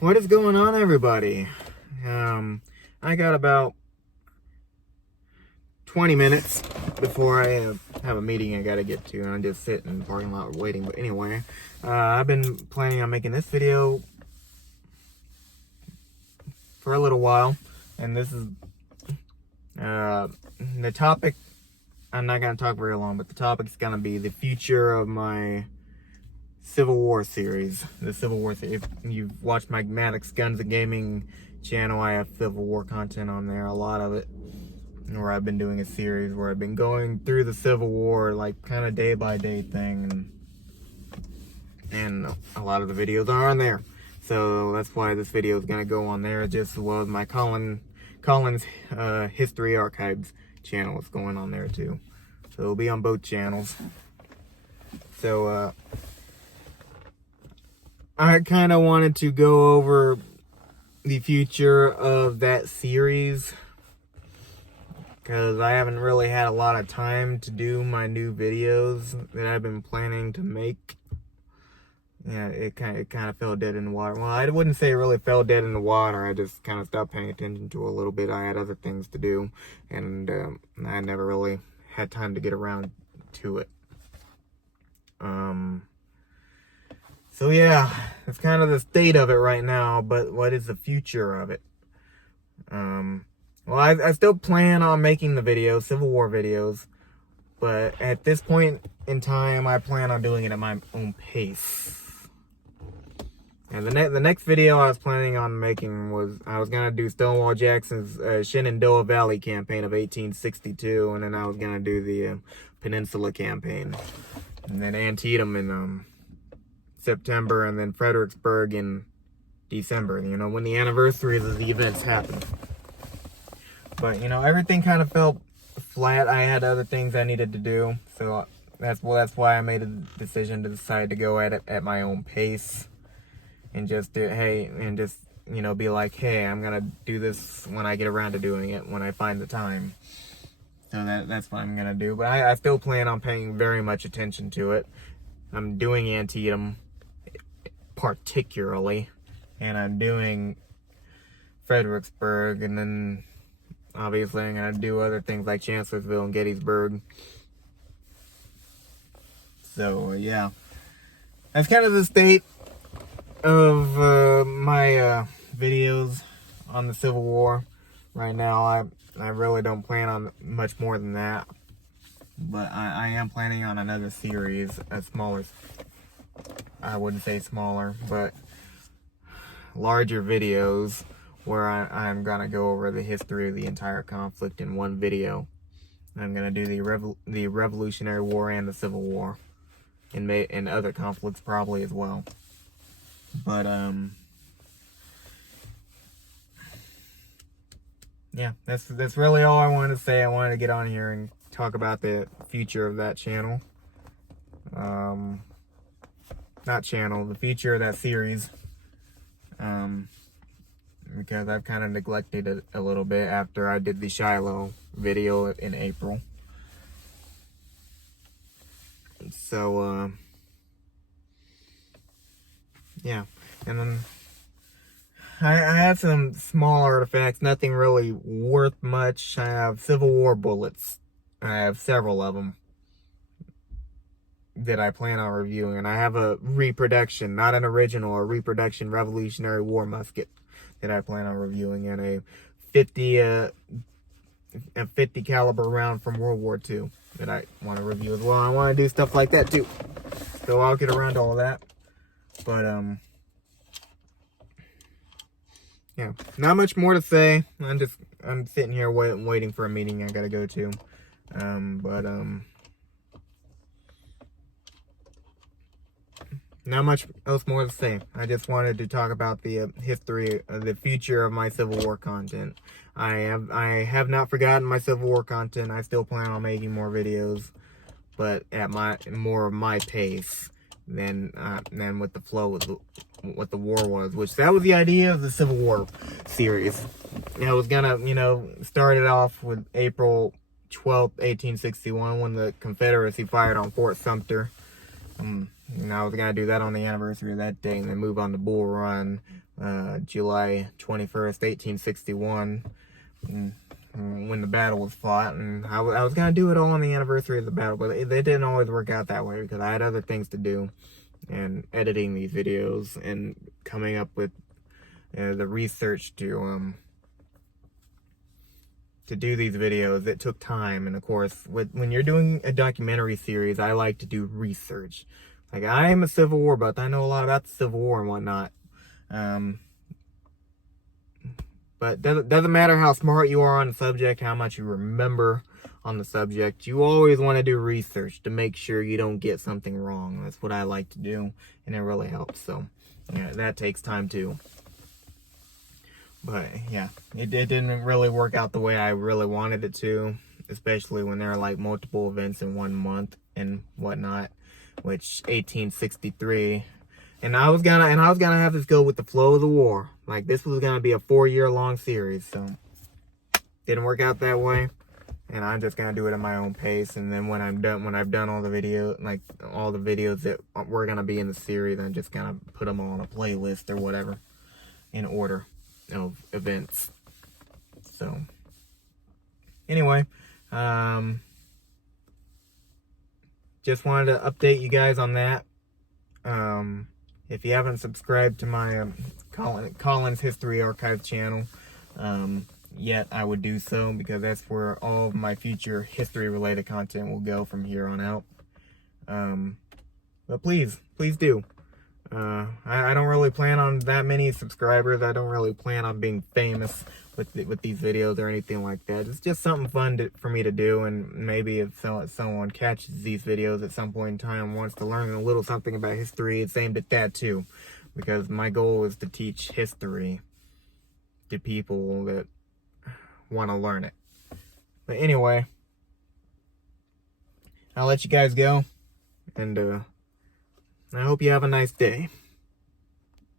What is going on, everybody? I got about 20 minutes before I have a meeting I gotta get to, and I'm just sitting in the parking lot waiting. But anyway, I've been planning on making this video for a little while, and this is the topic. I'm not gonna talk very long, but the topic's gonna be the future of my Civil War series. The Civil War series. If you've watched my Maddox Guns and Gaming channel, I have Civil War content on there, a lot of it, where I've been doing a series where I've been going through the Civil War, like kind of day by day thing, and a lot of the videos are on there. So that's why this video is gonna go on there, just as well as my Collins History Archives channel is going on there too. So it'll be on both channels. So I kind of wanted to go over the future of that series, because I haven't really had a lot of time to do my new videos that I've been planning to make. Yeah, it kind of fell dead in the water. Well, I wouldn't say it really fell dead in the water. I just kind of stopped paying attention to it a little bit. I had other things to do, and I never really had time to get around to it. So yeah, it's kind of the state of it right now, but what is the future of it? Well, I still plan on making the videos, Civil War videos, but at this point in time, I plan on doing it at my own pace. And the next video I was planning on making was, I was going to do Stonewall Jackson's Shenandoah Valley campaign of 1862, and then I was going to do the Peninsula campaign, and then Antietam in September, and then Fredericksburg in December, you know, when the anniversaries of the events happened. But, you know, everything kind of felt flat. I had other things I needed to do, so that's why I made a decision to decide to go at it at my own pace, and just you know, be like, hey, I'm gonna do this when I get around to doing it, when I find the time. So that's what I'm gonna do. But I still plan on paying very much attention to it. I'm doing Antietam particularly, and I'm doing Fredericksburg, and then obviously I'm gonna do other things like Chancellorsville and Gettysburg. So yeah, that's kind of the state of my videos on the Civil War right now. I really don't plan on much more than that, but I am planning on another series, a smaller, I wouldn't say smaller, but larger videos, where I'm gonna go over the history of the entire conflict in one video. I'm gonna do the Revolutionary War and the Civil War, and other conflicts probably as well. But yeah, that's really all I wanted to say. I wanted to get on here and talk about the future of that channel. The future of that series. Because I've kind of neglected it a little bit after I did the Shiloh video in April. So, yeah. And then I have some small artifacts, nothing really worth much. I have Civil War bullets. I have several of them that I plan on reviewing. And I have a reproduction, not an original, a reproduction Revolutionary War musket that I plan on reviewing, and a 50 caliber round from World War II that I want to review as well. I want to do stuff like that too, so I'll get around to all that. But yeah, not much more to say. I'm sitting here waiting for a meeting I gotta go to. Not much else more to say. I just wanted to talk about the history, the future of my Civil War content. I have not forgotten my Civil War content. I still plan on making more videos, but at more of my pace than with the flow of what the war was. Which that was the idea of the Civil War series. I was gonna, you know, start it off with April 12th, 1861, when the Confederacy fired on Fort Sumter. And I was gonna do that on the anniversary of that day, and then move on to Bull Run, July 21st, 1861, when the battle was fought. And I was going to do it all on the anniversary of the battle, but it didn't always work out that way because I had other things to do, and editing these videos and coming up with the research to do these videos. It took time. And of course, when you're doing a documentary series, I like to do research. Like, I am a Civil War buff. I know a lot about the Civil War and whatnot. But doesn't matter how smart you are on the subject, how much you remember on the subject. You always want to do research to make sure you don't get something wrong. That's what I like to do, and it really helps. So, yeah, that takes time too. But yeah, it didn't really work out the way I really wanted it to, especially when there are like multiple events in 1 month and whatnot, which 1863. And I was gonna have this go with the flow of the war. Like, this was gonna be a 4-year-long series, so didn't work out that way. And I'm just gonna do it at my own pace. And then when I've done all the videos that were gonna be in the series, I'm just gonna put them all on a playlist or whatever in order of events. So anyway, just wanted to update you guys on that. If you haven't subscribed to my Colin's History Archive channel yet, I would do so, because that's where all of my future history related content will go from here on out. But please do. I don't really plan on that many subscribers. I don't really plan on being famous with these videos or anything like that. It's just something fun for me to do, and maybe if someone catches these videos at some point in time and wants to learn a little something about history, it's aimed at that too, because my goal is to teach history to people that want to learn it. But anyway, I'll let you guys go, and I hope you have a nice day.